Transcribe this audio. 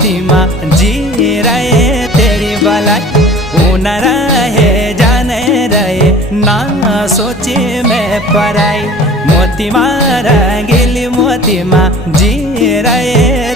मोती माँ जी रहे तेरी भलाई। न रहे जाने रहे ना सोची मैं पराई। मोती माँ रंगीली मोती माँ जी रहे